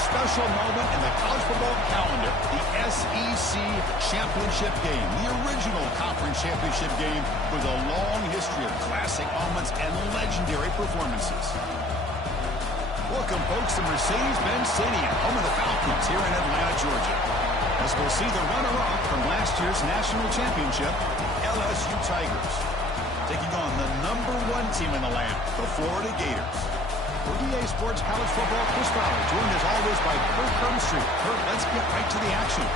special moment in the college football calendar, the SEC championship game, the original conference championship game with a long history of classic moments and legendary performances. Welcome, folks, to Mercedes-Benz Stadium, home of the Falcons here in Atlanta, Georgia, as we'll see the runner-up from last year's national championship, LSU Tigers, taking on the #1 team in the land, the Florida Gators. For EA Sports College Football, Chris Fowler, joined as always by Kurt Crumbstreet. Kurt, let's get right to the action.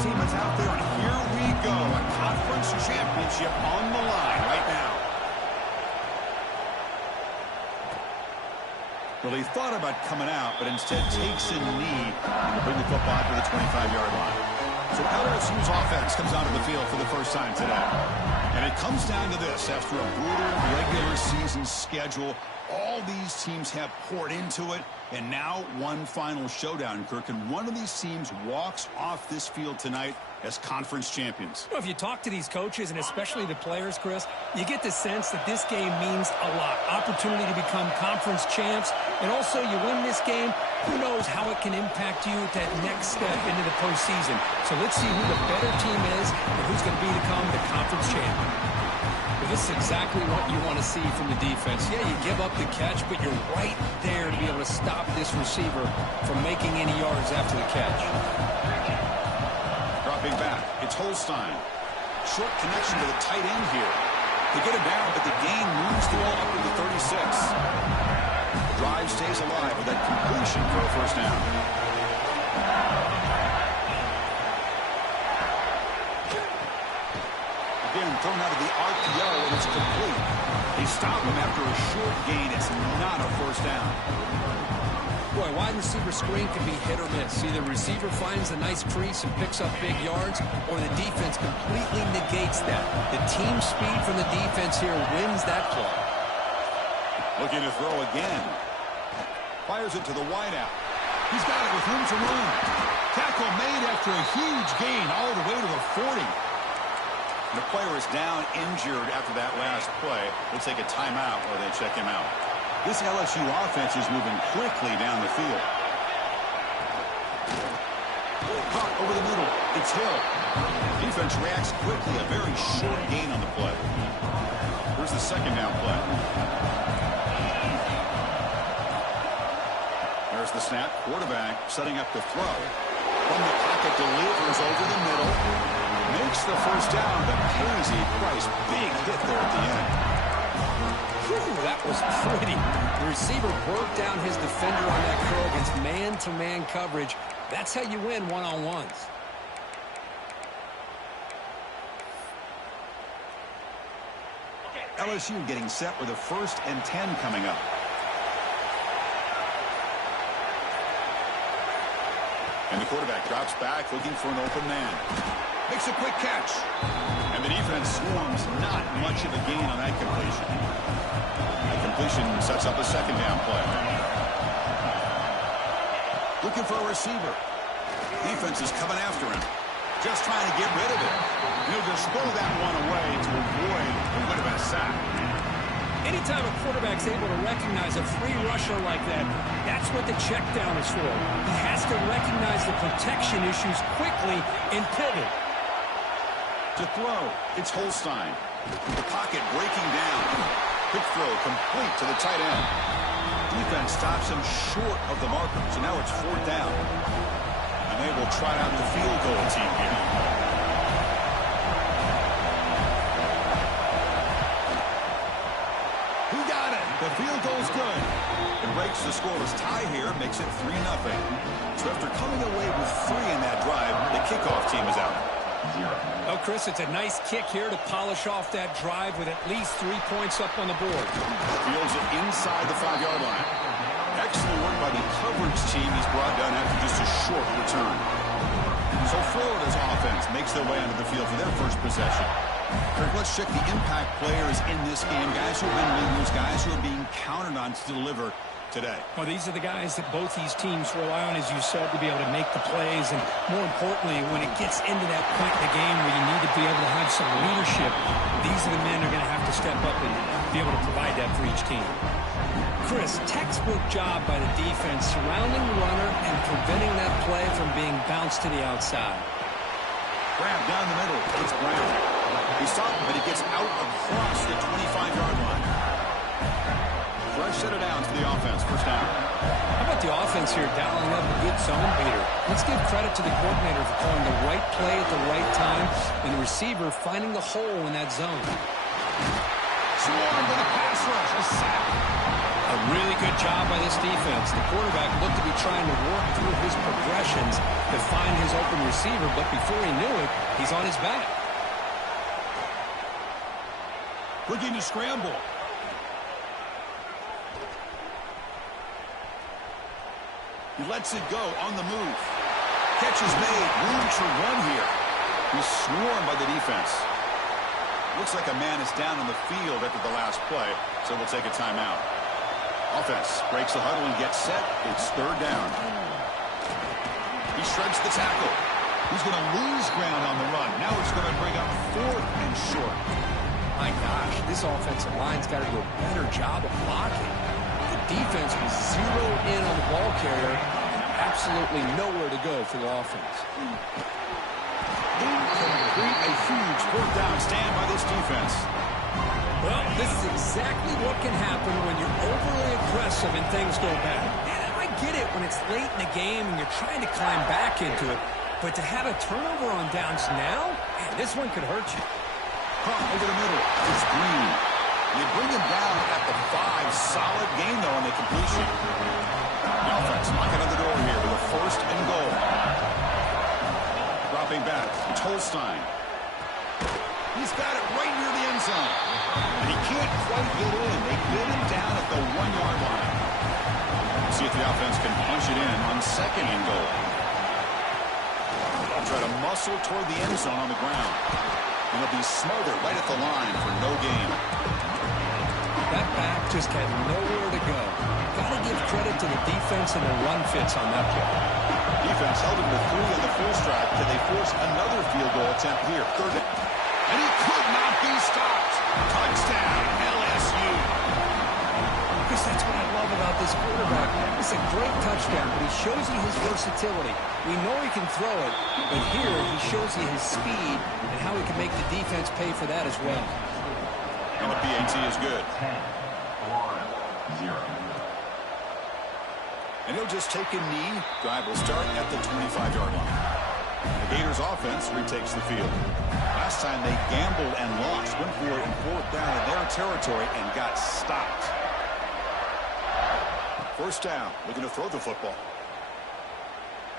Team is out there, and here we go. A conference championship on the line right now. Well, he thought about coming out, but instead takes a knee to bring the football to the 25-yard line. So LSU's offense comes onto the field for the first time today. And it comes down to this. After a brutal regular season schedule, all these teams have poured into it, and now one final showdown, Kirk. And one of these teams walks off this field tonight as conference champions. Well, if you talk to these coaches, and especially the players, Chris, you get the sense that this game means a lot. Opportunity to become conference champs, and also you win this game, who knows how it can impact you at that next step into the postseason. So let's see who the better team is and who's going to become the conference champion. Well, this is exactly what you want to see from the defense. Yeah, you give up the catch, but you're right there to be able to stop this receiver from making any yards after the catch. Dropping back, it's Holstein. Short connection to the tight end here. They get it down, but the gain moves the ball up to the 36. The drive stays alive with that completion for a first down. Again, thrown out of the RPO, and it's complete. They stop him after a short gain. It's not a first down. Boy, wide receiver screen can be hit or miss. Either receiver finds a nice crease and picks up big yards, or the defense completely negates that. The team speed from the defense here wins that play. Looking to throw again. Fires it to the wideout. He's got it with room to run. Tackle made after a huge gain all the way to the 40. The player is down injured after that last play. We'll take a timeout while they check him out. This LSU offense is moving quickly down the field. Caught over the middle. It's Hill. Defense reacts quickly. A very short gain on the play. Here's the second down play. There's the snap. Quarterback setting up the throw. From the pocket, delivers over the middle. Makes the first down, but pays a price. Big hit there at the end. Whew, that was pretty. The receiver broke down his defender on that curl against man-to-man coverage. That's how you win one-on-ones. LSU getting set with a 1st and 10 coming up. And the quarterback drops back looking for an open man. Makes a quick catch. And the defense swarms. Not much of a gain on that completion. The completion sets up a second down play. Looking for a receiver. Defense is coming after him. Just trying to get rid of it. He'll just throw that one away to avoid what would have been a sack. Anytime a quarterback's able to recognize a free rusher like that, that's what the check down is for. He has to recognize the protection issues quickly and pivot. To throw, it's Holstein. The pocket breaking down. Quick throw complete to the tight end. Defense stops him short of the marker, so now it's 4th down. And they will try out the field goal team here. He got it. The field goal's good. breaks the scoreless tie here, makes it 3-0. So after coming away with 3 in that drive, the kickoff team is out. Oh, Chris, it's a nice kick here to polish off that drive with at least 3 points up on the board. Fields it inside the 5-yard line. Excellent work by the coverage team. He's brought down after just a short return. So Florida's offense makes their way onto the field for their first possession. Kirk, let's check the impact players in this game. Guys who have been leaders, guys who are being counted on to deliver today. Well, these are the guys that both these teams rely on, as you said, to be able to make the plays. And more importantly, when it gets into that point in the game where you need to be able to have some leadership, these are the men who are going to have to step up and be able to provide that for each team. Chris, textbook job by the defense surrounding the runner and preventing that play from being bounced to the outside. Grab down the middle. It's Brown. He's stopped, but he gets out across the 25-yard line. Fresh set of downs for the offense. First down. How about the offense here dialing up a good zone beater? Let's give credit to the coordinator for calling the right play at the right time and the receiver finding the hole in that zone. Swarmed with a pass rush. A sack. A really good job by this defense. The quarterback looked to be trying to work through his progressions to find his open receiver, but before he knew it, he's on his back. Looking to scramble. He lets it go on the move. Catch is made. Room to run here. He's swarmed by the defense. Looks like a man is down on the field after the last play, so we'll take a timeout. Offense breaks the huddle and gets set. It's third down. He shreds the tackle. He's going to lose ground on the run. Now he's going to bring up 4th and short. My gosh, this offensive line's got to do a better job of blocking. The defense was zeroed in on the ball carrier. Absolutely nowhere to go for the offense. Incomplete. A huge 4th down stand by this defense. Well, this is exactly what can happen when you're overly aggressive and things go bad. And I get it when it's late in the game and you're trying to climb back into it. But to have a turnover on downs now, man, this one could hurt you. Over the middle. It's Green. They bring him down at the 5. Solid gain, though, on the completion. The offense knocking on the door here with a 1st and goal. Dropping back. It's Holstein. He's got it right near the end zone. And he can't quite get in. They get him down at the 1-yard line. See if the offense can punch it in on 2nd and goal. They'll try to muscle toward the end zone on the ground. And he'll be smothered right at the line for no gain. That back just had nowhere to go. Got to give credit to the defense and the run fits on that play. Defense held him to 3 on the first drive. Can they force another field goal attempt here? 3rd down. And he could not be stopped. Touchdown, LSU. Because that's what I love about this quarterback. It's a great touchdown, but he shows you his versatility. We know he can throw it, but here he shows you his speed and how he can make the defense pay for that as well. And the PAT is good. 10-0. And he'll just take a knee. Drive will start at the 25-yard line. The Gators offense retakes the field. Last time they gambled and lost. Went for it in 4th down in their territory and got stopped. First down. Looking to throw the football.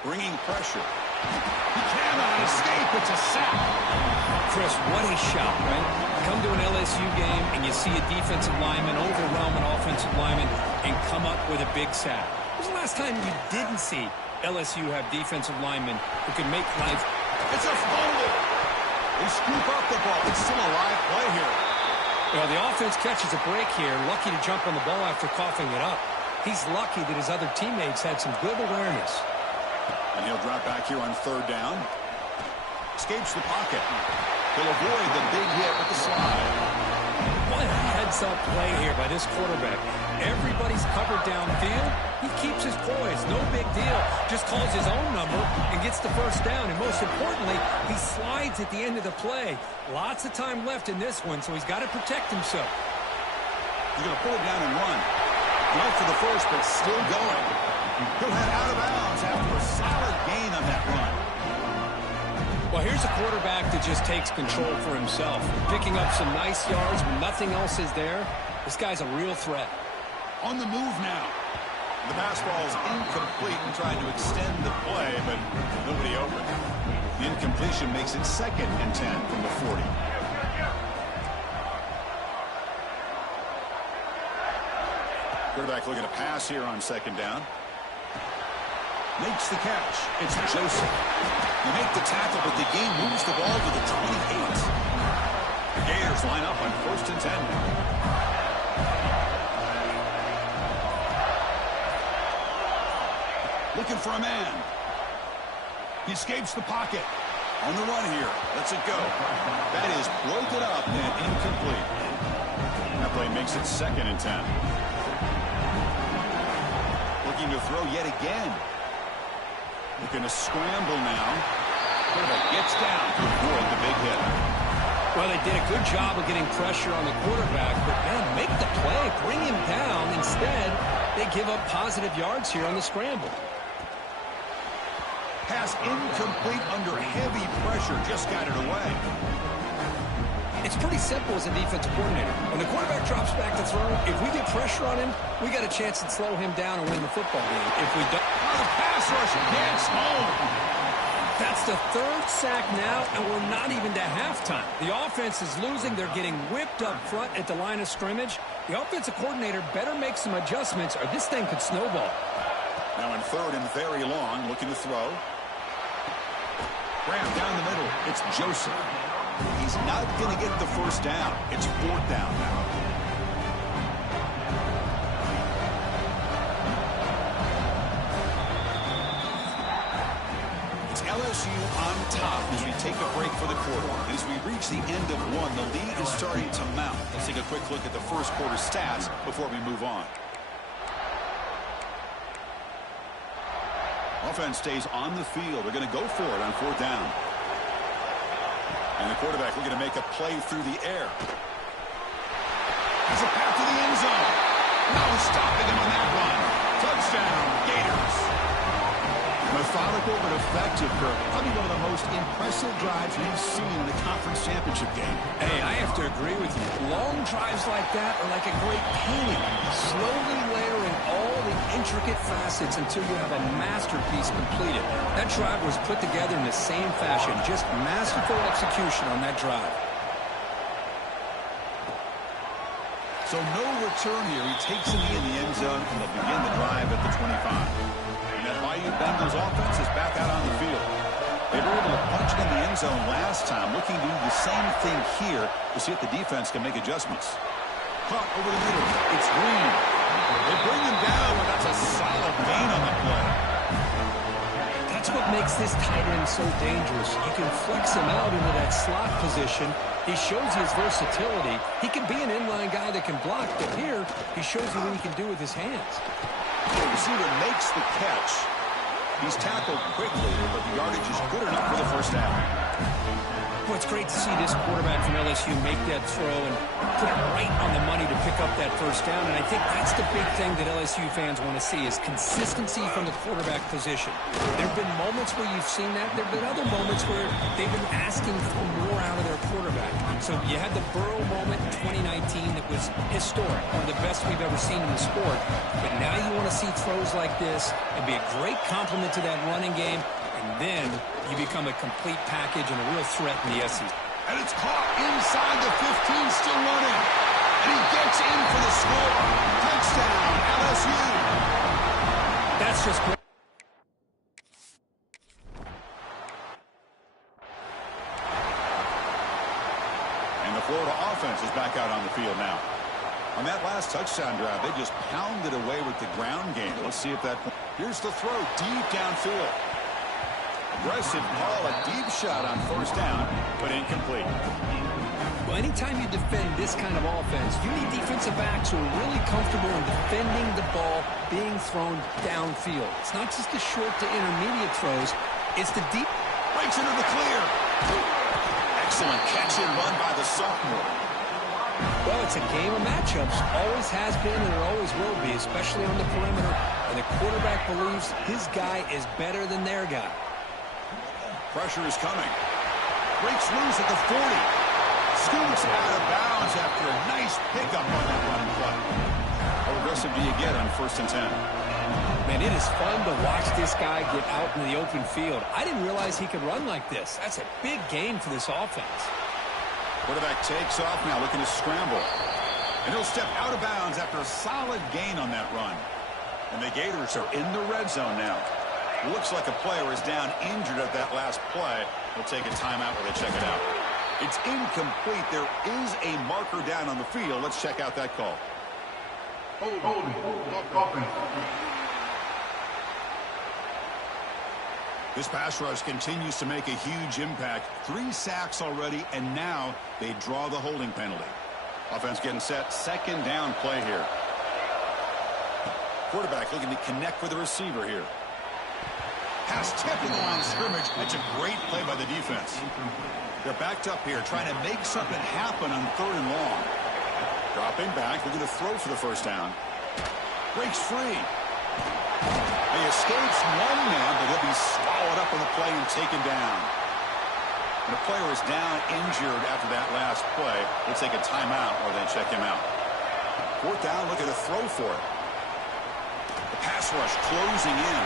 Bringing pressure. He cannot escape. It's a sack. Chris, what a shot, right? Come to an LSU game and you see a defensive lineman overwhelm an offensive lineman and come up with a big sack. When was the last time you didn't see LSU have defensive linemen who can make life? It's a fumble. They scoop up the ball. It's still a live play here. Well, the offense catches a break here. Lucky to jump on the ball after coughing it up. He's lucky that his other teammates had some good awareness. And he'll drop back here on 3rd down. Escapes the pocket. He'll avoid the big hit with the slide. What a heads-up play here by this quarterback. Everybody's covered downfield. He keeps his poise. No big deal. Just calls his own number and gets the first down. And most importantly, he slides at the end of the play. Lots of time left in this one, so he's got to protect himself. He's going to pull it down and run. Not for the first, but still going. He'll head out of bounds after a solid gain on that run. Well, here's a quarterback that just takes control for himself. Picking up some nice yards when nothing else is there. This guy's a real threat. On the move now. The pass ball is incomplete and trying to extend the play, but nobody open. The incompletion makes it 2nd and 10 from the 40. Quarterback looking to pass here on 2nd down. Makes the catch. It's Joseph. They make the tackle, but the game moves the ball to the 28. The Gators line up on 1st and 10. Looking for a man. He escapes the pocket. On the run here. Lets it go. That is broken up and incomplete. That play makes it 2nd and 10. Looking to throw yet again. Looking to scramble now. Quarterback gets down to avoid the big hit. Well, they did a good job of getting pressure on the quarterback, but, man, make the play, bring him down. Instead, they give up positive yards here on the scramble. Pass incomplete under heavy pressure. Just got it away. It's pretty simple as a defensive coordinator. When the quarterback drops back to throw, if we get pressure on him, we got a chance to slow him down and win the football game. If we don't... The pass rush gets home. That's the 3rd sack now, and we're not even to halftime. The offense is losing. They're getting whipped up front at the line of scrimmage. The offensive coordinator better make some adjustments, or this thing could snowball. Now in 3rd and very long, looking to throw. Graham down the middle. It's Joseph. He's not going to get the 1st down. It's 4th down now. It's LSU on top as we take a break for the quarter. As we reach the end of 1, the lead is starting to mount. Let's take a quick look at the 1st quarter stats before we move on. Offense stays on the field. They're going to go for it on 4th down. And the quarterback looking to make a play through the air. Has a path to the end zone. No stopping him on that run. Touchdown, Gators. Methodical but effective, Kirk. Probably one of the most impressive drives we've seen in the conference championship game. Hey, I have to agree with you. Long drives like that are like a great painting. Slowly layering all the intricate facets until you have a masterpiece completed. That drive was put together in the same fashion. Just masterful execution on that drive. So no return here. He takes it in the end zone, and they'll begin the drive at the 25. And that Bayou Bengals offense is back out on the field. They were able to punch it in the end zone last time, looking to do the same thing here to see if the defense can make adjustments. Caught over the middle. It's Green. They bring him down, but that's a solid gain on the play. That's what makes this tight end so dangerous. You can flex him out into that slot position. He shows you his versatility. He can be an inline guy that can block, but here he shows you what he can do with his hands. The receiver makes the catch. He's tackled quickly, but the yardage is good enough for the 1st down. Well, it's great to see this quarterback from LSU make that throw and put it right on the money to pick up that 1st down. And I think that's the big thing that LSU fans want to see is consistency from the quarterback position. There have been moments where you've seen that. There have been other moments where they've been asking for more out of their quarterback. So you had the Burrow moment in 2019 that was historic, one of the best we've ever seen in the sport. But now you want to see throws like this and be a great complement to that running game. And then you become a complete package and a real threat in the SEC. And it's caught inside the 15, still running. And he gets in for the score. Touchdown, LSU. That's just great. And the Florida offense is back out on the field now. On that last touchdown drive, they just pounded away with the ground game. Let's see if that... Here's the throw deep downfield. Aggressive call, a deep shot on 1st down, but incomplete. Well, anytime you defend this kind of offense, you need defensive backs who are really comfortable in defending the ball being thrown downfield. It's not just the short to intermediate throws, it's the deep. Breaks into the clear. Excellent catch and run by the sophomore. Well, it's a game of matchups. Always has been and it always will be, especially on the perimeter. And the quarterback believes his guy is better than their guy. Pressure is coming. Breaks loose at the 40. Scoots out of bounds after a nice pickup on that running play. How aggressive do you get on 1st and 10? Man, it is fun to watch this guy get out in the open field. I didn't realize he could run like this. That's a big gain for this offense. Quarterback takes off now, looking to scramble. And he'll step out of bounds after a solid gain on that run. And the Gators are in the red zone now. Looks like a player is down injured at that last play. We'll take a timeout where they check it out. It's incomplete. There is a marker down on the field. Let's check out that call. This pass rush continues to make a huge impact. 3 sacks already, and now they draw the holding penalty. Offense getting set. Second down play here. Quarterback looking to connect with the receiver here. Pass tipping the line of scrimmage. That's a great play by the defense. They're backed up here, trying to make something happen on 3rd and long. Dropping back, looking to throw for the first down. Breaks free. He escapes one man, but he'll be swallowed up on the play and taken down. And the player is down injured after that last play. We'll take a timeout or they check him out. 4th down, looking to throw for it. The pass rush closing in.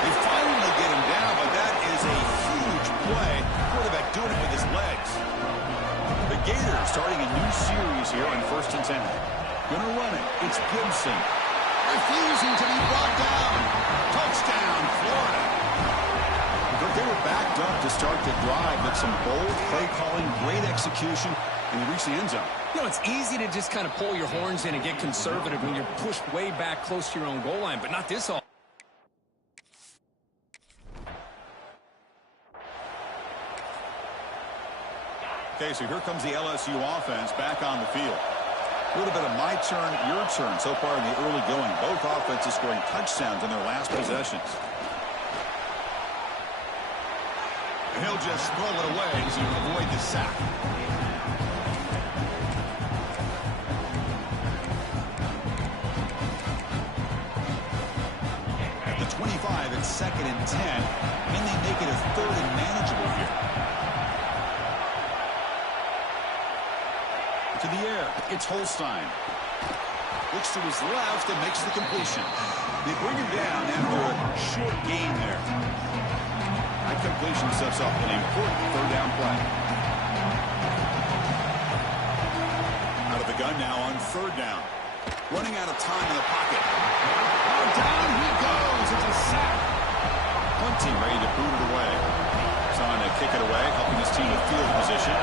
They finally get him down, but that is a huge play. Quarterback doing it with his legs. The Gators starting a new series here on 1st and 10. Gonna run it. It's Gibson. Refusing to be brought down. Touchdown, Florida. But they were backed up to start the drive, but some bold play calling, great execution, and they reached the end zone. You know, it's easy to just kind of pull your horns in and get conservative when you're pushed way back close to your own goal line, but not this all. Okay, so here comes the LSU offense back on the field. A little bit of my turn, your turn so far in the early going. Both offenses scoring touchdowns in their last possessions. And he'll just throw it away to avoid the sack. At the 25, it's 2nd and 10, and they make it a 3rd and manageable here. To the air, it's Holstein. Looks to his left and makes the completion. They bring him down after a short gain there. That completion sets up an important 3rd down play. Out of the gun now on 3rd down. Running out of time in the pocket. Oh, down he goes. It's a sack. Hunting ready to boot it away. Trying to kick it away, helping his team with field position.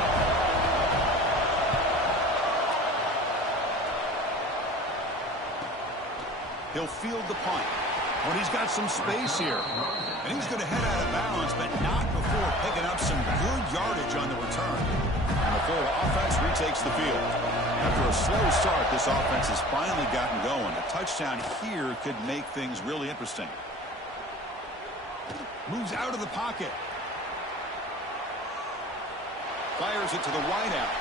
He'll field the punt. When he's got some space here. And he's going to head out of bounds, but not before picking up some good yardage on the return. And the Florida offense retakes the field. After a slow start, this offense has finally gotten going. A touchdown here could make things really interesting. Moves out of the pocket. Fires it to the wideout.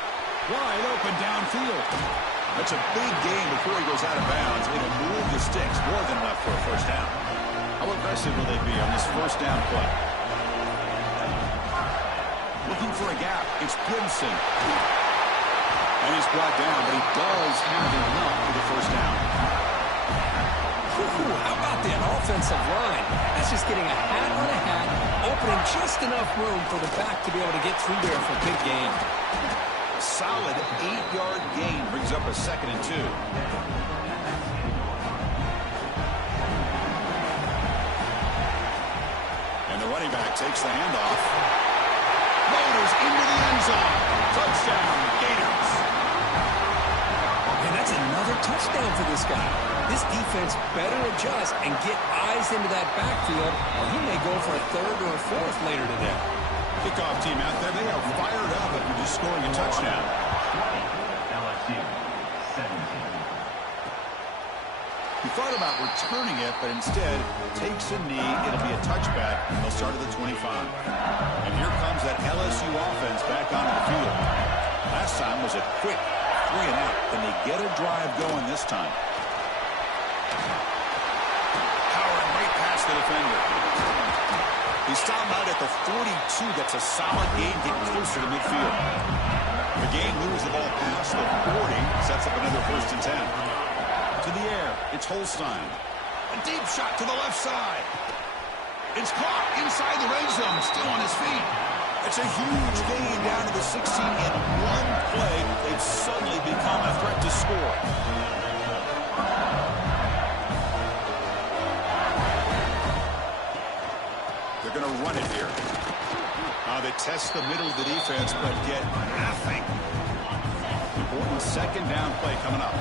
Wide open downfield. That's a big gain before he goes out of bounds. It'll move the sticks more than enough for a first down. How aggressive will they be on this first down play? Looking for a gap. It's Gibson. And he's brought down, but he does have enough for the first down. Ooh, how about that offensive line? That's just getting a hat on a hat, opening just enough room for the back to be able to get through there for a big gain. A solid 8-yard gain brings up a 2nd and 2. And the running back takes the handoff. Motors into the end zone. Touchdown, Gators. And that's another touchdown for this guy. This defense better adjust and get eyes into that backfield, or he may go for a 3rd or a 4th later today. Kickoff team out there, they are fired up after just scoring a touchdown. He thought about returning it, but instead takes a knee. It'll be a touchback, and they'll start at the 25. And here comes that LSU offense back onto the field. Last time was a quick 3 and out. Can they get a drive going this time? Powering right past the defender. He stopped out at the 42. That's a solid gain, getting closer to midfield. The gain moves the ball past the 40, sets up another 1st and 10. To the air, it's Holstein. A deep shot to the left side. It's caught inside the red zone, still on his feet. It's a huge gain down to the 16 in one play. They've suddenly become a threat to score. They're going to run it here. They test the middle of the defense, but get nothing. Important second down play coming up.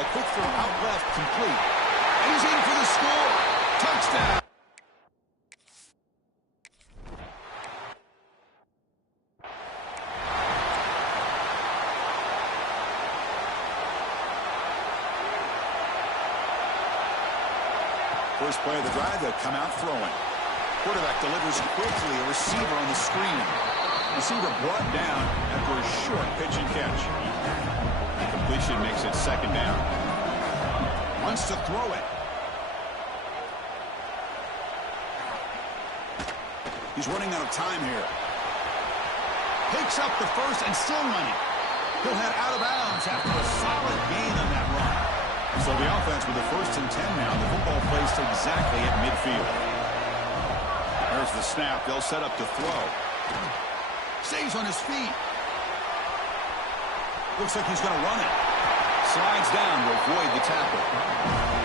A quick throw out left, complete. And he's in for the score. Touchdown. First play of the drive, they'll come out throwing. Quarterback delivers quickly, a receiver on the screen. Receiver brought down after a short pitch and catch. Completion makes it second down. Wants to throw it. He's running out of time here. Picks up the first and still running. He'll head out of bounds after a solid gain on that run. So the offense with the 1st and 10 now. The football placed exactly at midfield. There's the snap. They'll set up to throw. Stays on his feet. Looks like he's going to run it. Slides down to avoid the tackle.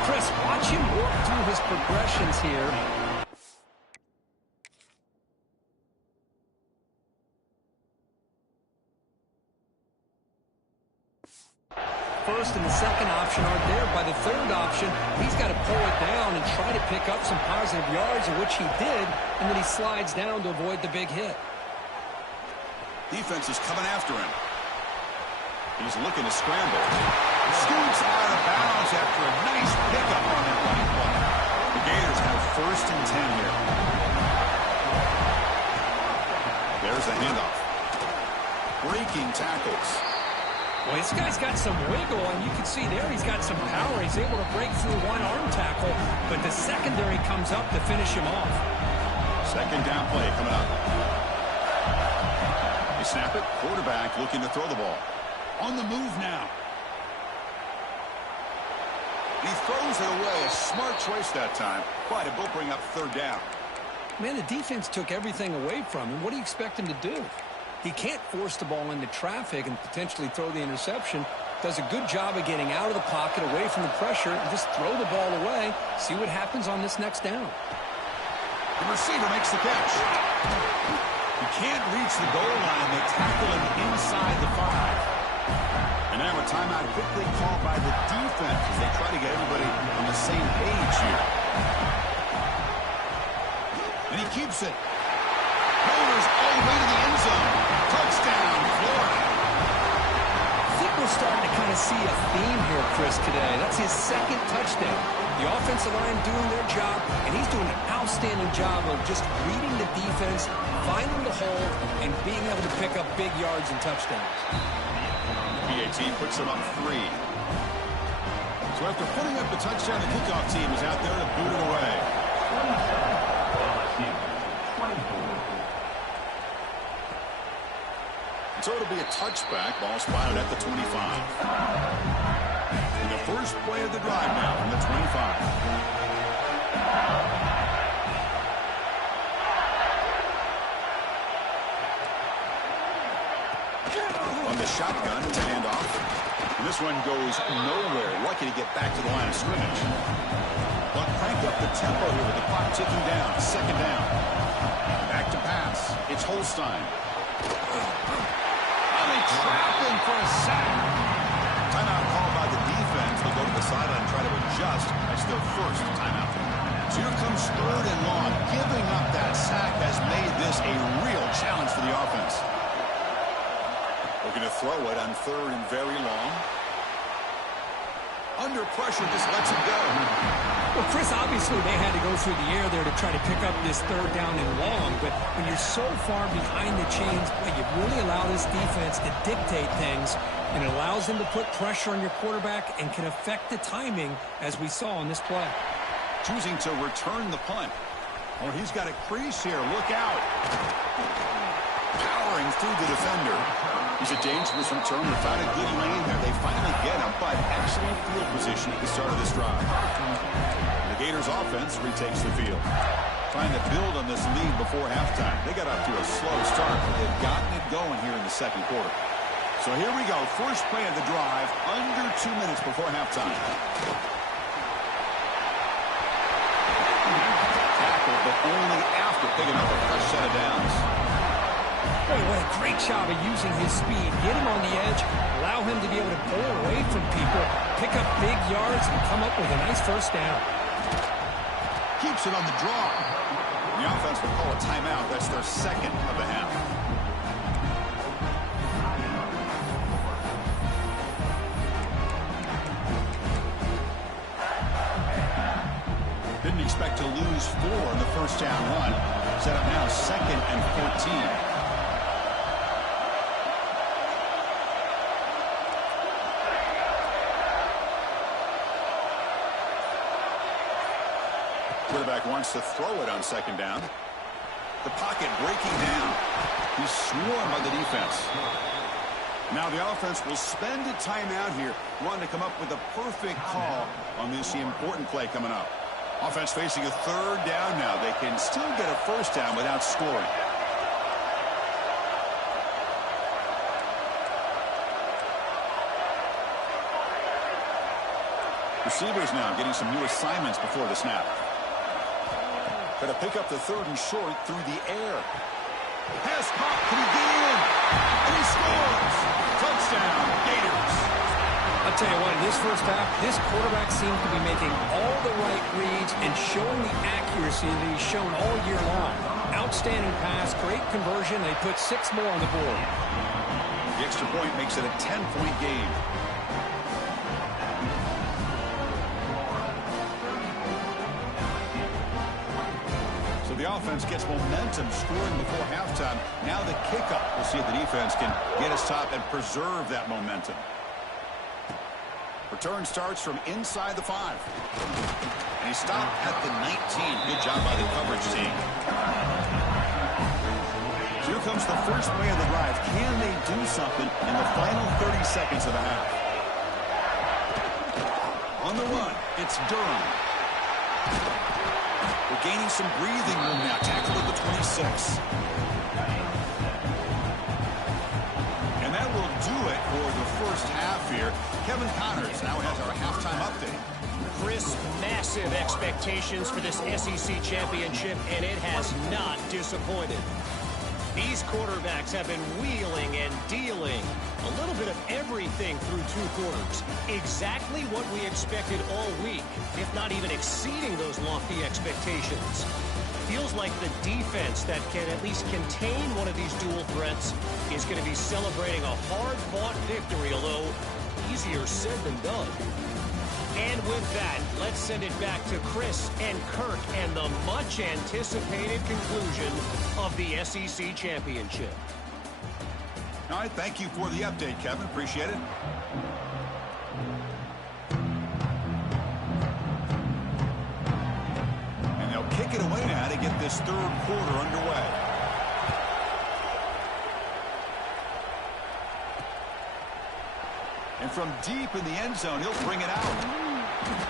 Chris, watch him work through his progressions here. First and the second option aren't there. By the third option, he's got to pull it down and try to pick up some positive yards, of which he did, and then he slides down to avoid the big hit. Defense is coming after him. He's looking to scramble. Scoots out of bounds after a nice pickup on that running play. The Gators have 1st and 10 here. There's the handoff. Breaking tackles. Well, this guy's got some wiggle, and you can see there he's got some power. He's able to break through one arm tackle, but the secondary comes up to finish him off. Second down play coming up. They snap it. Quarterback looking to throw the ball. On the move now. He throws it away. A smart choice that time, but it will bring up 3rd down. Man, the defense took everything away from him. What do you expect him to do? He can't force the ball into traffic and potentially throw the interception. Does a good job of getting out of the pocket, away from the pressure, and just throw the ball away. See what happens on this next down. The receiver makes the catch. He can't reach the goal line. They tackle him inside the 5. And now a timeout quickly called by the defense as they try to get everybody on the same page here. And he keeps it. Boulders all the way to the end zone. Touchdown, Florida. I think we're starting to kind of see a theme here, Chris, today. That's his 2nd touchdown. The offensive line doing their job, and he's doing an outstanding job of just reading the defense, finding the hole, and being able to pick up big yards and touchdowns. PAT puts them up 3. So after putting up the touchdown, the kickoff team is out there to boot it away. So it'll be a touchback. Ball spotted at the 25. And the first play of the drive now from the 25. On the shotgun to hand off. And this one goes nowhere. Lucky to get back to the line of scrimmage. But crank up the tempo here with the clock ticking down. 2nd down. Back to pass. It's Holstein. They trap him for a sack. Timeout called by the defense. They'll go to the sideline and try to adjust. That's their 1st timeout. So here comes 3rd and long. Giving up that sack has made this a real challenge for the offense. Looking to throw it on 3rd and very long. Under pressure, just lets it go. Well, Chris, obviously they had to go through the air there to try to pick up this 3rd down and long, but when you're so far behind the chains, you really allow this defense to dictate things, and it allows them to put pressure on your quarterback and can affect the timing, as we saw in this play. Choosing to return the punt. Oh, he's got a crease here. Look out. Powering through the defender. He's a dangerous returner. Found a good lane there. They finally get him, but excellent field position at the start of this drive. The Gators offense retakes the field. Trying to build on this lead before halftime. They got off to a slow start, but they've gotten it going here in the second quarter. So here we go. First play of the drive, under 2 minutes before halftime. Tackle, but only after picking up a fresh set of downs. Boy, what a great job of using his speed. Get him on the edge, allow him to be able to pull away from people, pick up big yards, and come up with a nice first down. Keeps it on the draw. The offense will call a timeout. That's their second of the half. Didn't expect to lose 4 in the first down run. Set up now 2nd and 14. Quarterback wants to throw it on 2nd down. The pocket breaking down. He's swarmed by the defense. Now the offense will spend a timeout here, wanting to come up with a perfect call on this important play coming up. Offense facing a 3rd down now. They can still get a first down without scoring. Receivers now getting some new assignments before the snap. Going to pick up the 3rd and short through the air. Pass caught. Can he get in? And he scores. Touchdown, Gators. I'll tell you what, in this first half, this quarterback seems to be making all the right reads and showing the accuracy that he's shown all year long. Outstanding pass, great conversion. They put 6 more on the board. The extra point makes it a 10-point game. The offense gets momentum scoring before halftime. Now the kickoff. We'll see if the defense can get a stop and preserve that momentum. Return starts from inside the 5. And he stopped at the 19. Good job by the coverage team. So here comes the first play of the drive. Can they do something in the final 30 seconds of the half? On the run, it's Durham. We're gaining some breathing room now. Tackle at the 26. And that will do it for the first half here. Kevin Connors now has our halftime update. Chris, massive expectations for this SEC championship, and it has not disappointed. These quarterbacks have been wheeling and dealing. A little bit of everything through 2 quarters. Exactly what we expected all week, if not even exceeding those lofty expectations. Feels like the defense that can at least contain one of these dual threats is going to be celebrating a hard-fought victory, although easier said than done. And with that, let's send it back to Chris and Kirk and the much-anticipated conclusion of the SEC championship. All right, thank you for the update, Kevin. Appreciate it. And they'll kick it away now to get this 3rd quarter underway. And from deep in the end zone, he'll bring it out.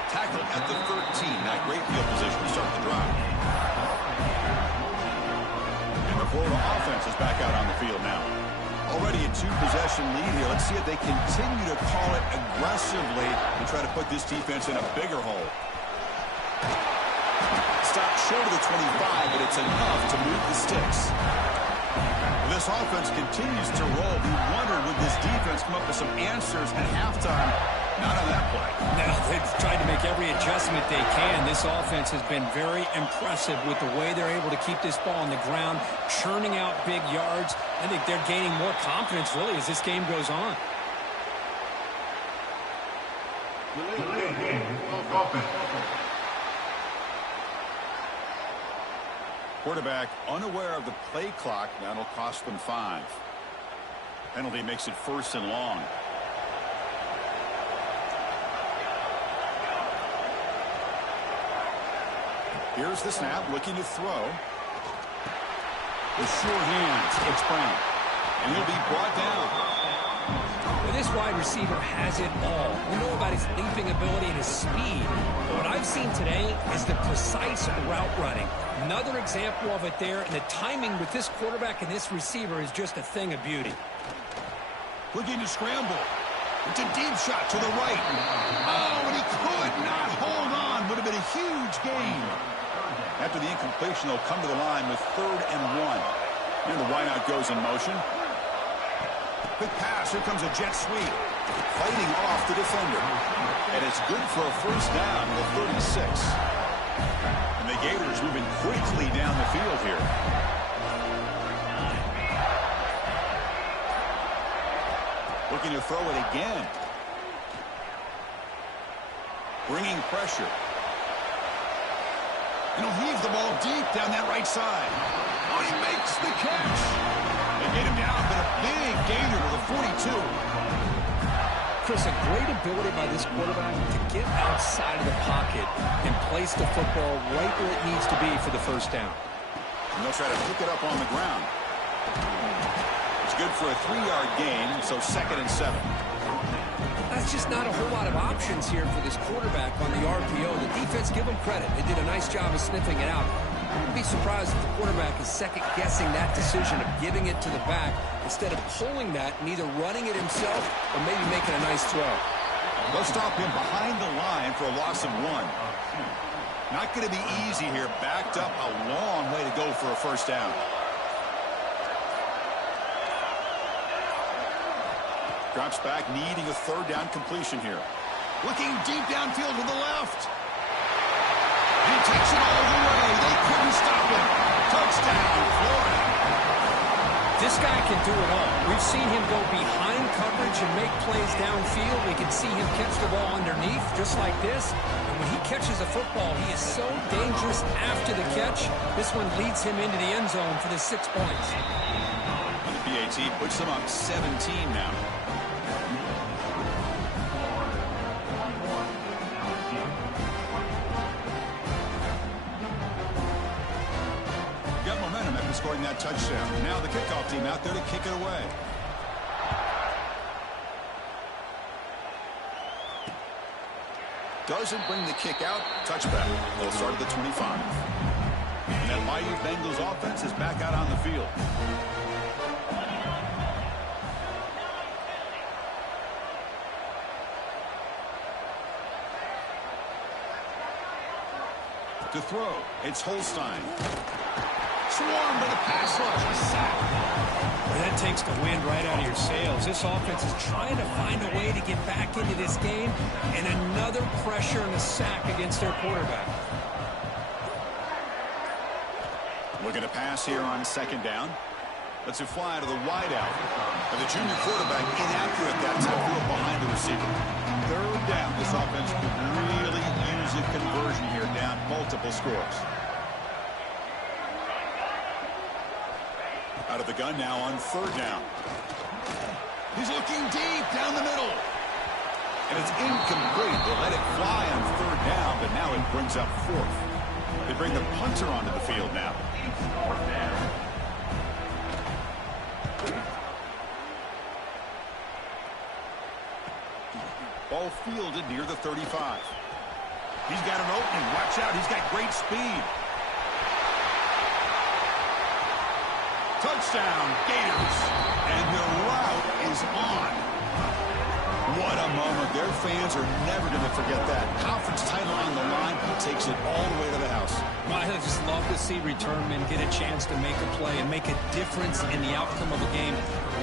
Tackle at the 13. Now great field position to start the drive. And the Florida offense is back out on the field now. Already a 2-possession lead here. Let's see if they continue to call it aggressively and try to put this defense in a bigger hole. Stopped short of the 25, but it's enough to move the sticks. This offense continues to roll. We wondered, would this defense come up with some answers at halftime? Not on that play. Now, they've tried to make every adjustment they can. This offense has been very impressive with the way they're able to keep this ball on the ground, churning out big yards. I think they're gaining more confidence, really, as this game goes on. Quarterback unaware of the play clock. That'll cost them 5. Penalty makes it 1st and long. Here's the snap, looking to throw. With sure hands, it's Brown. And he'll be brought down. This wide receiver has it all. We know about his leaping ability and his speed. But what I've seen today is the precise route running. Another example of it there, and the timing with this quarterback and this receiver is just a thing of beauty. Looking to scramble. It's a deep shot to the right. Oh, and he could not hold on. Would have been a huge gain. After the incompletion, they'll come to the line with 3rd and 1. And the wideout goes in motion. Quick pass. Here comes a jet sweep. Fighting off the defender. And it's good for a first down to 36. And the Gators moving quickly down the field here. Looking to throw it again. Bringing pressure. And he'll heave the ball deep down that right side. Oh, he makes the catch. They get him down, but a big gainer to the 42. Chris, a great ability by this quarterback to get outside of the pocket and place the football right where it needs to be for the first down. And they'll try to pick it up on the ground. It's good for a 3-yard gain, so 2nd and 7. That's just not a whole lot of options here for this quarterback on the RPO. The defense, give them credit. They did a nice job of sniffing it out. I wouldn't be surprised if the quarterback is second-guessing that decision of giving it to the back instead of pulling that and either running it himself or maybe making a nice throw. They'll stop him behind the line for a loss of 1. Not going to be easy here. Backed up, a long way to go for a first down. Drops back, needing a 3rd down completion here. Looking deep downfield to the left. He takes it all the way. They couldn't stop him. Touchdown, Florida. This guy can do it all. We've seen him go behind coverage and make plays downfield. We can see him catch the ball underneath, just like this. And when he catches a football, he is so dangerous after the catch. This one leads him into the end zone for the 6 points. And the PAT puts them up 17 now. Scoring that touchdown. Now the kickoff team out there to kick it away. Doesn't bring the kick out. Touchback. They'll start at the 25. And that mighty Bengals offense is back out on the field. To throw, it's Holstein. Swarmed by the pass rush. A sack. Well, that takes the wind right out of your sails. This offense is trying to find a way to get back into this game, and another pressure and a sack against their quarterback. Looking to pass here on 2nd down. Lets it fly to the wideout. But the junior quarterback inaccurate that time, threw it behind the receiver. 3rd down. This offense could really use a conversion here, down multiple scores. Out of the gun now on 3rd down. He's looking deep down the middle. And it's incomplete. They let it fly on 3rd down, but now it brings up 4th. They bring the punter onto the field now. Ball fielded near the 35. He's got an opening. Watch out. He's got great speed. Touchdown, Gators. And the route is on. What a moment. Their fans are never going to forget that. Conference title on the line. He takes it all the way to the house. Well, I just love to see returnmen get a chance to make a play and make a difference in the outcome of a game,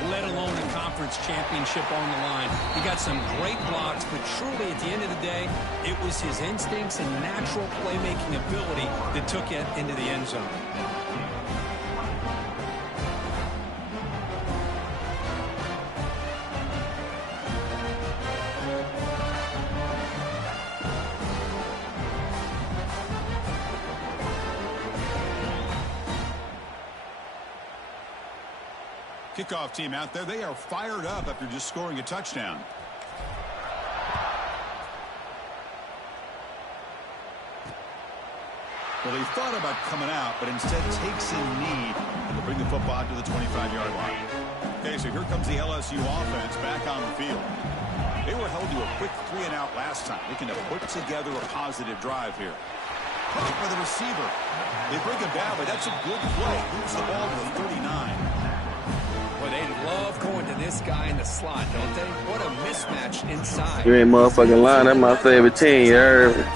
let alone a conference championship on the line. He got some great blocks, but truly at the end of the day, it was his instincts and natural playmaking ability that took it into the end zone. Kickoff team out there, they are fired up after just scoring a touchdown. Well, he thought about coming out, but instead takes a knee and will bring the football out to the 25-yard line. Okay, so here comes the LSU offense back on the field. They were held to a quick 3-and-out last time. Looking to put together a positive drive here. Caught by the receiver. They bring him down, but that's a good play. Moves the ball to the 39. Well, they love going to this guy in the slot, don't they? What a mismatch inside. You ain't motherfucking lying. That's my favorite team, you heard?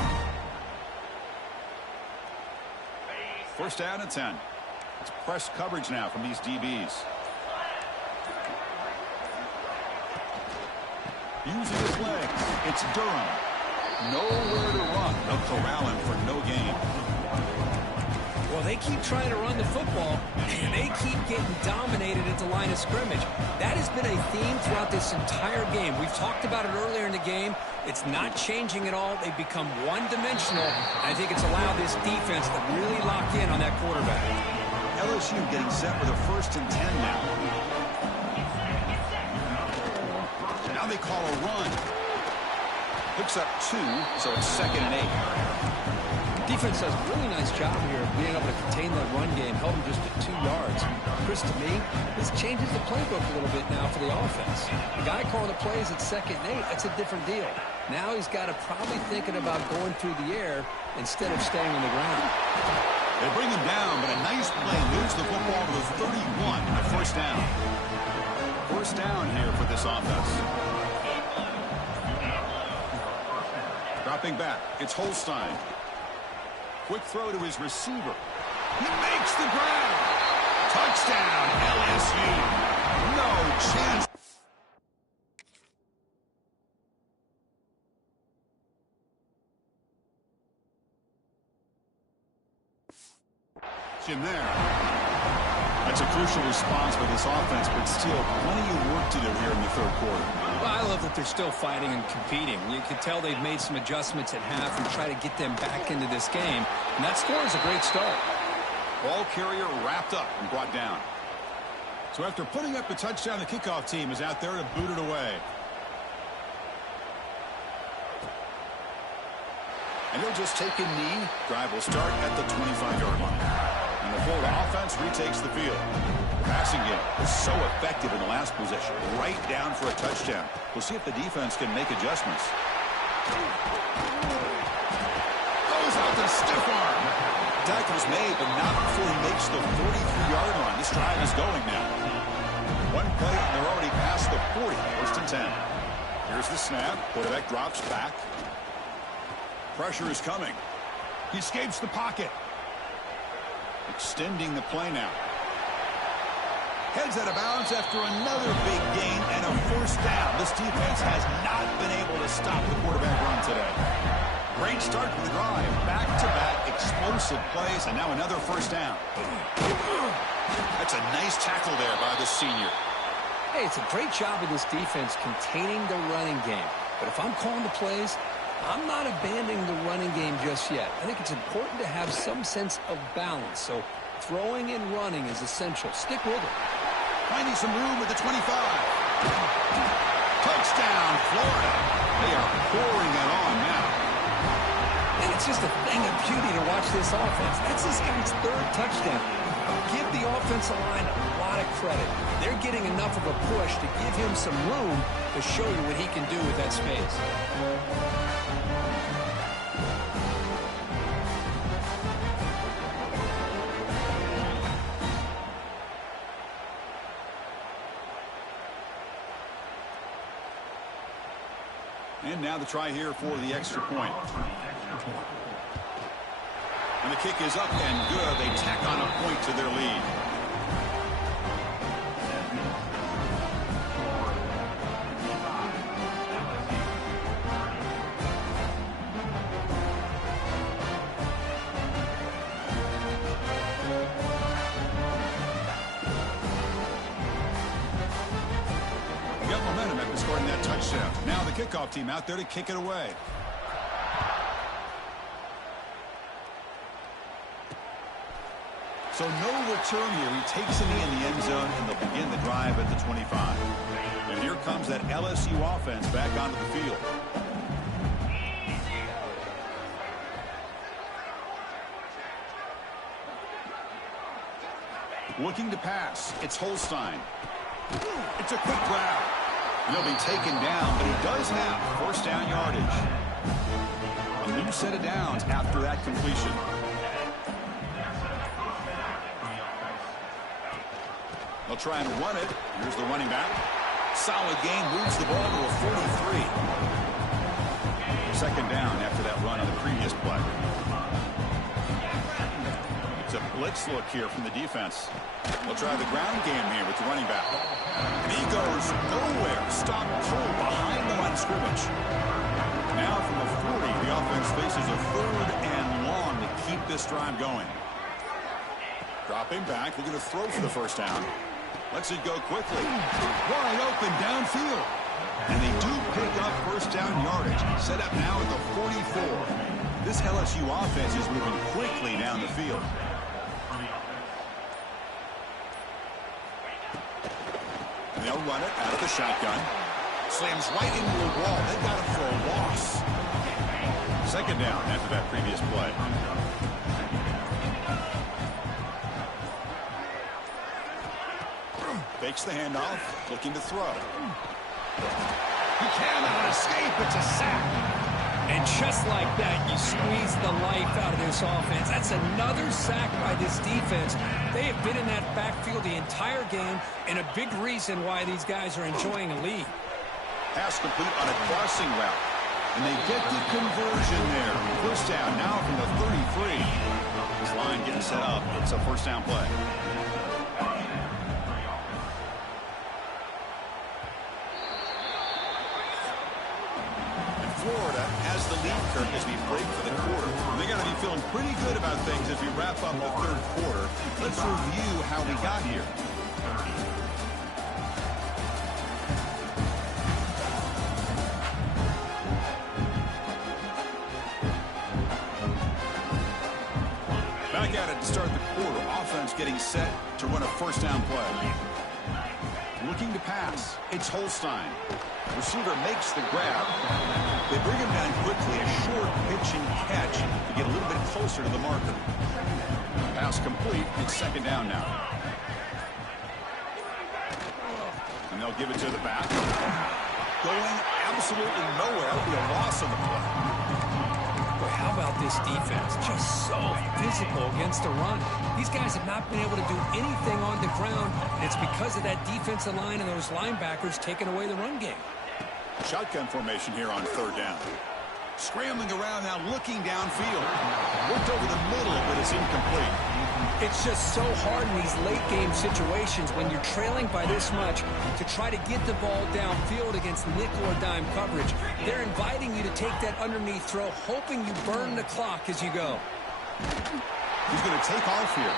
First down and 10. It's press coverage now from these DBs. Using his legs, it's Durham. Nowhere to run. They'll corral him for no gain. Well, they keep trying to run the football, and they keep getting dominated at the line of scrimmage. That has been a theme throughout this entire game. We've talked about it earlier in the game. It's not changing at all. They've become one-dimensional. I think it's allowed this defense to really lock in on that quarterback. LSU getting set with a 1st and 10 now. Now they call a run. Picks up 2, so it's 2nd and 8. Defense does a really nice job here of being able to contain that run game, held them just at 2 yards. Chris, to me, this changes the playbook a little bit now for the offense. The guy calling the plays at 2nd and 8, that's a different deal. Now he's got to probably thinking about going through the air instead of staying on the ground. They bring him down, but a nice play moves the football to the 31 in the 1st down. 1st down here for this offense. Dropping back, it's Holstein. Quick throw to his receiver. He makes the grab. Touchdown, LSU. No chance. Jim there. That's a crucial response for this offense, but still plenty of work to do here in the 3rd quarter. Well, I love that they're still fighting and competing. You can tell they've made some adjustments at half and try to get them back into this game. And that score is a great start. Ball carrier wrapped up and brought down. So after putting up the touchdown, the kickoff team is out there to boot it away. And he'll just take a knee. Drive will start at the 25-yard line. And the Florida offense retakes the field. The passing game was so effective in the last possession. Right down for a touchdown. We'll see if the defense can make adjustments. Goes out the stiff arm. Tackle's made, but not before he makes the 43-yard line. This drive is going now. One play, and they're already past the 40. 1st and 10. Here's the snap. Quarterback drops back. Pressure is coming. He escapes the pocket. Extending the play now. Heads out of bounds after another big gain and a 1st down. This defense has not been able to stop the quarterback run today. Great start for the drive. Back-to-back explosive plays, and now another 1st down. That's a nice tackle there by the senior. Hey, it's a great job of this defense containing the running game. But if I'm calling the plays, I'm not abandoning the running game just yet. I think it's important to have some sense of balance. So throwing and running is essential. Stick with it. Finding some room at the 25. Touchdown, Florida. They are pouring it on now. And it's just a thing of beauty to watch this offense. That's this guy's 3rd touchdown. Give the offensive line a lot of credit. They're getting enough of a push to give him some room to show you what he can do with that space. And now the try here for the extra point. And the kick is up and good. They tack on a point to their lead. Got momentum after scoring that touchdown. Now the kickoff team out there to kick it away. So no return here. He takes it in the end zone, and they'll begin the drive at the 25. And here comes that LSU offense back onto the field. Looking to pass. It's Holstein. It's a quick grab. He'll be taken down, but he does have first down yardage. A new set of downs after that completion. They'll try and run it. Here's the running back. Solid gain, moves the ball to a 43. Second down after that run on the previous play. It's a blitz look here from the defense. They'll try the ground game here with the running back. And he goes nowhere. Stop pull behind the line of scrimmage. Now from the 40, the offense faces a third and long to keep this drive going. Dropping back, looking to throw for the first down. Lets it go quickly. Wide open downfield. And they do pick up first down yardage. Set up now at the 44. This LSU offense is moving quickly down the field. And they'll run it out of the shotgun. Slams right into the wall. They've got him for a loss. Second down after that previous play. Fakes the handoff, looking to throw. He cannot escape. It's a sack. And just like that, you squeeze the life out of this offense. That's another sack by this defense. They have been in that backfield the entire game, and a big reason why these guys are enjoying a lead. Pass complete on a crossing route. And they get the conversion there. First down now from the 33. This line getting set up. It's a first down play. Florida has the lead, Kirk, as we break for the quarter. They got to be feeling pretty good about things as we wrap up the third quarter. Let's review how we got here. Back at it to start the quarter. Offense getting set to run a first down play. Looking to pass. It's Holstein. Receiver makes the grab. They bring him down quickly. A short pitch and catch to get a little bit closer to the marker. Pass complete. It's second down now. And they'll give it to the back. Going absolutely nowhere. It'll be a loss on the play. Boy, how about this defense? Just so physical against the run. These guys have not been able to do anything on the ground. And it's because of that defensive line and those linebackers taking away the run game. Shotgun formation here on third down. Scrambling around now, looking downfield. Worked over the middle, but it's incomplete. It's just so hard in these late game situations when you're trailing by this much to try to get the ball downfield against nickel or dime coverage. They're inviting you to take that underneath throw, hoping you burn the clock as you go. He's going to take off here.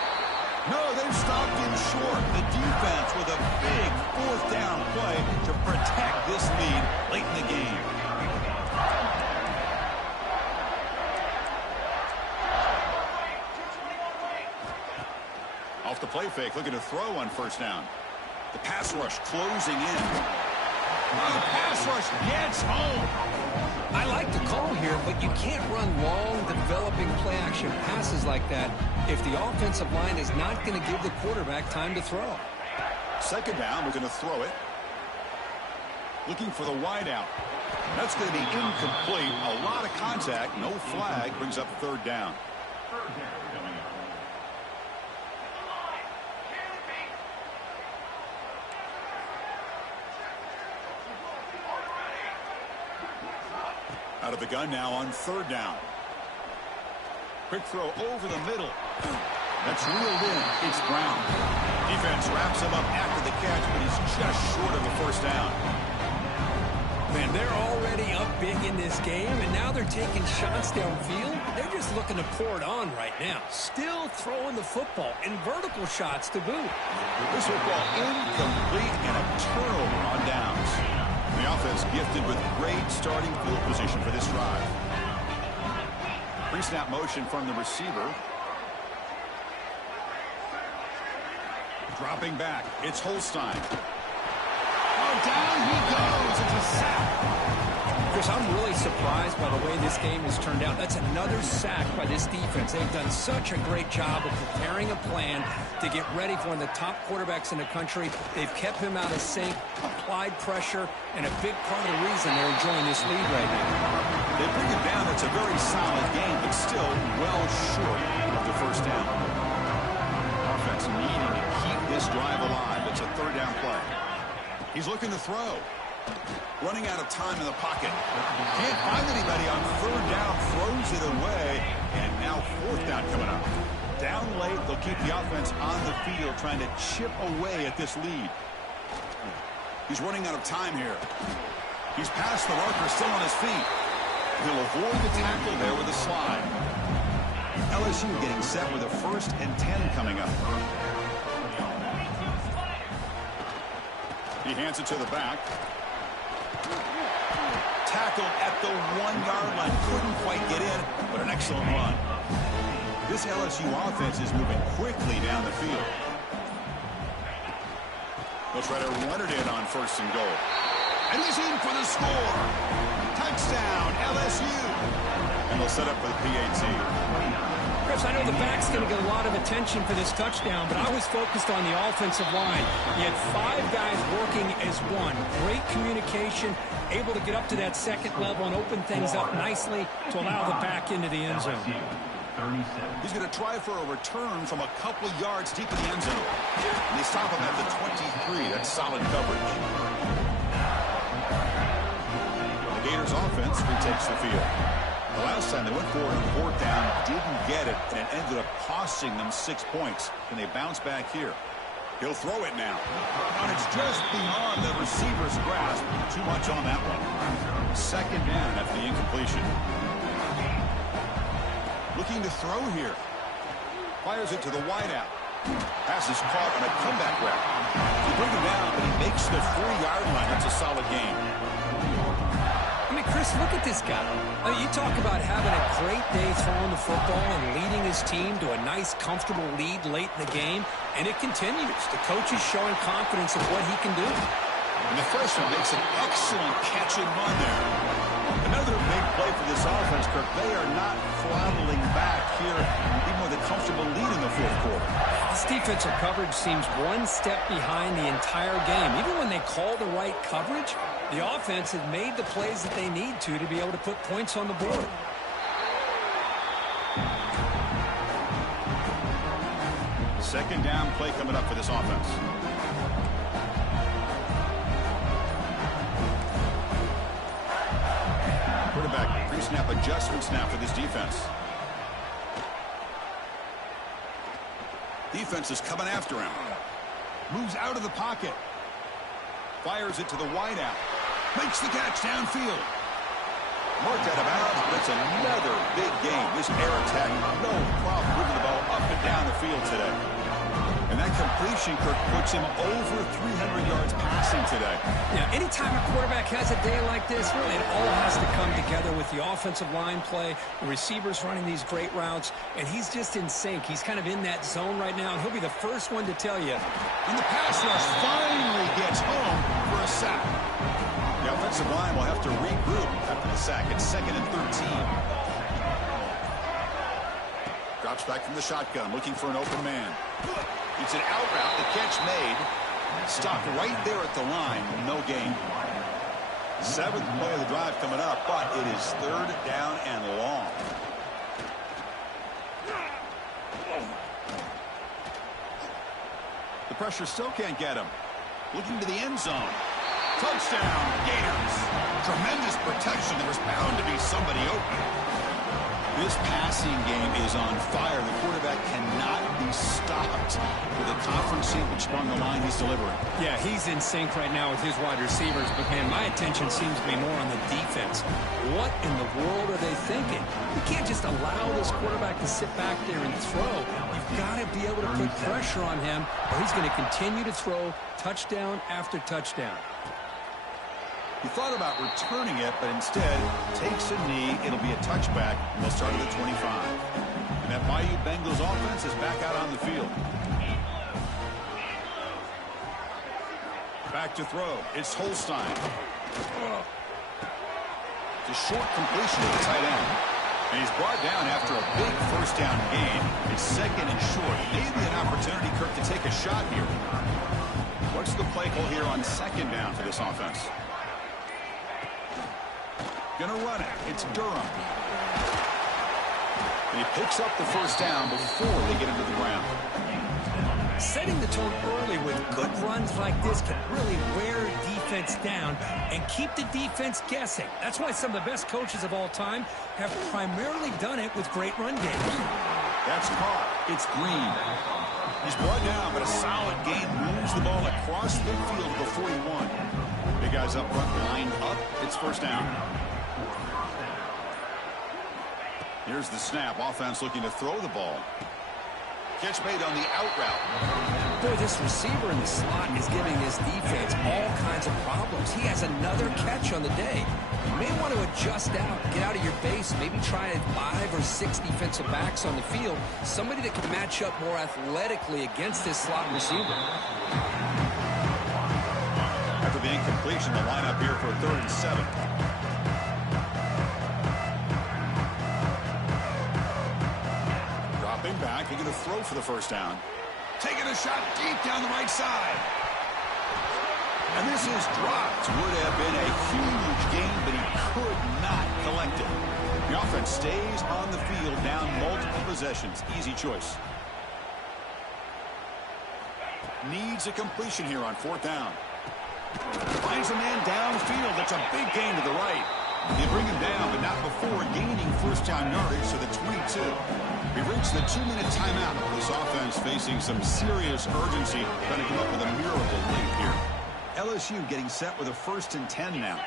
No, they've stopped him short. The defense with a big fourth down play to protect this lead late in the game. Off the play fake, looking to throw on first down. The pass rush closing in. The pass rush gets home. I like the call here, but you can't run long, developing play-action passes like that if the offensive line is not going to give the quarterback time to throw. Second down, we're going to throw it. Looking for the wide out. That's going to be incomplete. A lot of contact, no flag, brings up third down. Out of the gun now on third down. Quick throw over the middle. That's reeled in. It's Brown. Defense wraps him up after the catch, but he's just short of the first down. Man, they're already up big in this game, and now they're taking shots downfield. They're just looking to pour it on right now. Still throwing the football and vertical shots to boot. This football incomplete and a turnover on downs. The offense gifted with great starting field position for this drive. Pre-snap motion from the receiver. Dropping back. It's Holstein. Oh, down he goes. It's a sack. Chris, I'm really surprised by the way this game has turned out. That's another sack by this defense. They've done such a great job of preparing a plan to get ready for one of the top quarterbacks in the country. They've kept him out of sync, applied pressure, and a big part of the reason they're enjoying this lead right now. They bring it down. It's a very solid game, but still well short of the first down. Offense needing to keep this drive alive. It's a third down play. He's looking to throw. Running out of time in the pocket. Can't find anybody on third down. Throws it away. And now fourth down coming up. Down late, they'll keep the offense on the field trying to chip away at this lead. He's running out of time here. He's past the marker, still on his feet. He'll avoid the tackle there with a slide. LSU getting set with a 1st and 10 coming up. He hands it to the back. Tackled at the 1-yard line. Couldn't quite get in, but an excellent run. This LSU offense is moving quickly down the field. They'll try to run it in on 1st and goal. And he's in for the score. Touchdown, LSU. And they'll set up for the PAT. Chris, I know the back's going to get a lot of attention for this touchdown, but I was focused on the offensive line. You had 5 guys working as one. Great communication, able to get up to that second level and open things up nicely to allow the back into the end zone. He's going to try for a return from a couple of yards deep in the end zone. And they stop him at the 23. That's solid coverage. The Gators offense retakes the field. The last time they went for it on 4th down, didn't get it, and it ended up costing them 6 points. Can they bounce back here? He'll throw it now. And it's just beyond the receiver's grasp. Too much on that one. 2nd down after the incompletion. Looking to throw here. Fires it to the wideout. Pass is caught on a comeback route. They bring him down, but he makes the 4-yard line. That's a solid game. I mean, Chris, look at this guy. I mean, you talk about having a great day throwing the football and leading his team to a nice, comfortable lead late in the game, and it continues. The coach is showing confidence of what he can do. And the freshman makes an excellent catch and run there. Another big play for this offense, Kirk. They are not throttling back here, even with a comfortable lead in the 4th quarter. This defensive coverage seems one step behind the entire game. Even when they call the right coverage, the offense has made the plays that they need to be able to put points on the board. Second down play coming up for this offense. Quarterback pre-snap adjustment snap for this defense. Defense is coming after him. Moves out of the pocket. Fires it to the wideout. Makes the catch downfield. Marked out of bounds, but it's another big game. This air attack, no problem moving the ball up and down the field today. And that completion, Kirk, puts him over 300 yards passing today. Yeah, anytime a quarterback has a day like this, really it all has to come together with the offensive line play, the receivers running these great routes, and he's just in sync. He's kind of in that zone right now, and he'll be the first one to tell you. And the pass rush finally gets home for a sack. The offensive line will have to regroup after the sack. It's 2nd and 13. Drops back from the shotgun, looking for an open man. It's an out route. The catch made. Stopped right there at the line. No gain. 7th play of the drive coming up, but it is 3rd down and long. The pressure still can't get him. Looking to the end zone. Touchdown, Gators. Tremendous protection. There was bound to be somebody open. This passing game is on fire. The quarterback cannot be stopped with a conference championship on the line he's delivering. Yeah, he's in sync right now with his wide receivers, but man, my attention seems to be more on the defense. What in the world are they thinking? You can't just allow this quarterback to sit back there and throw. You've got to be able to put pressure on him, or he's going to continue to throw touchdown after touchdown. He thought about returning it, but instead takes a knee. It'll be a touchback, and they'll start at the 25. And that Bayou Bengals offense is back out on the field. Back to throw. It's Holstein. a short completion to the tight end. And he's brought down after a big first down gain. It's second and short. Maybe an opportunity, Kirk, to take a shot here. What's the play call here on second down for this offense? Gonna run it. It's Durham. And he picks up the first down before they get into the ground. Setting the tone early with good runs like this can really wear defense down and keep the defense guessing. That's why some of the best coaches of all time have primarily done it with great run games. That's caught. It's Green. He's brought down, but a solid gain moves the ball across the field before he won. Big guys up front lined up. It's first down. Here's the snap. Offense looking to throw the ball. Catch made on the out route. Boy, this receiver in the slot is giving this defense all kinds of problems. He has another catch on the day. You may want to adjust out, get out of your base, maybe try 5 or 6 defensive backs on the field, somebody that can match up more athletically against this slot receiver. After the incompletion, the lineup here for 3rd and 7. Dropping back, he's going to throw for the first down. Taking a shot deep down the right side. And this is dropped. Would have been a huge gain, but he could not collect it. The offense stays on the field, down multiple possessions. Easy choice. Needs a completion here on 4th down. Finds a man downfield. That's a big gain to the right. They bring him down, but not before gaining first down yardage to the 22. We reached the 2-minute timeout. This offense facing some serious urgency, trying to come up with a miracle late here. LSU getting set with a 1st and 10 now.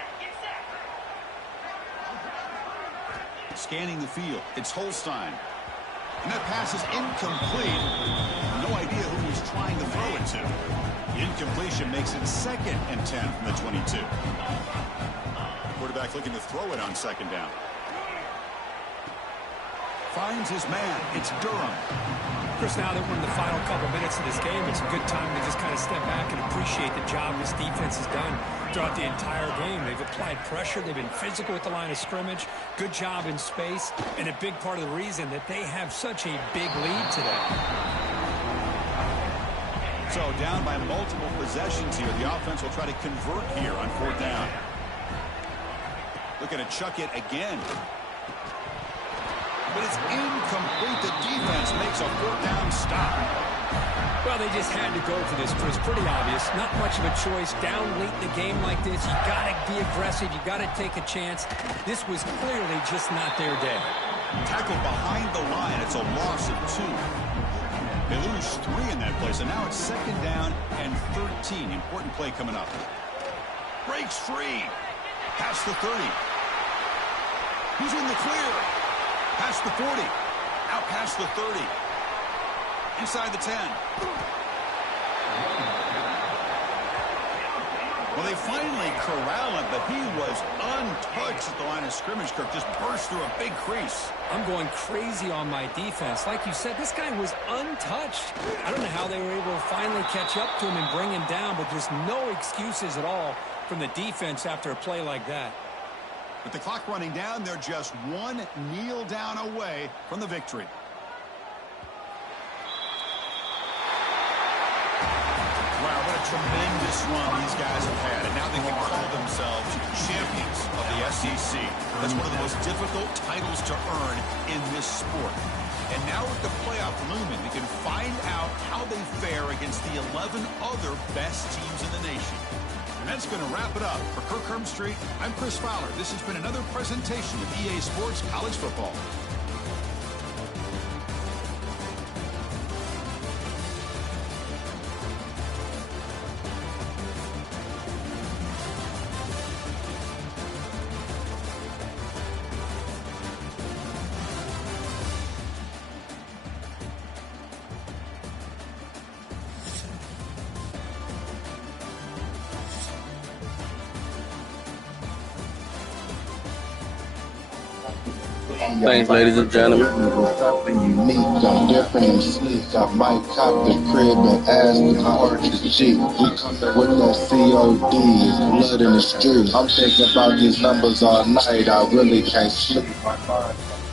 Scanning the field. It's Holstein. And that pass is incomplete. No idea who he's trying to throw it to. The incompletion makes it 2nd and 10 from the 22. The quarterback looking to throw it on 2nd down. Finds his man. It's Durham. Chris, now that we're in the final couple minutes of this game, it's a good time to just kind of step back and appreciate the job this defense has done throughout the entire game. They've applied pressure. They've been physical at the line of scrimmage. Good job in space. And a big part of the reason that they have such a big lead today. So down by multiple possessions here. The offense will try to convert here on 4th down. Looking to chuck it again. But it's incomplete. The defense makes a 4th down stop. Well, they just had to go for this, Chris. Pretty obvious. Not much of a choice. Down late in the game like this, you got to be aggressive. You got to take a chance. This was clearly just not their day. Tackled behind the line. It's a loss of 2. They lose 3 in that play, so now it's 2nd down and 13. Important play coming up. Breaks free. Past the 30. He's in the clear. Past the 40. Out past the 30. Inside the 10. Well, they finally corral him, but he was untouched at the line of scrimmage. Kirk just burst through a big crease. I'm going crazy on my defense. Like you said, this guy was untouched. I don't know how they were able to finally catch up to him and bring him down, but there's no excuses at all from the defense after a play like that. With the clock running down, they're just 1 kneel down away from the victory. Wow, what a tremendous run these guys have had, and now they can call themselves champions of the SEC. That's one of the most difficult titles to earn in this sport. And now with the playoff looming, we can find out how they fare against the 11 other best teams in the nation. And that's going to wrap it up. For Kirk Herbstreit, I'm Chris Fowler. This has been another presentation of EA Sports College Football. Thanks, ladies and gentlemen. Something unique, I'm different and sleek. I might cop the crib and ask the hard to G. We coming with that COD, blood in the street. I'm thinking about these numbers all night, I really can't sleep.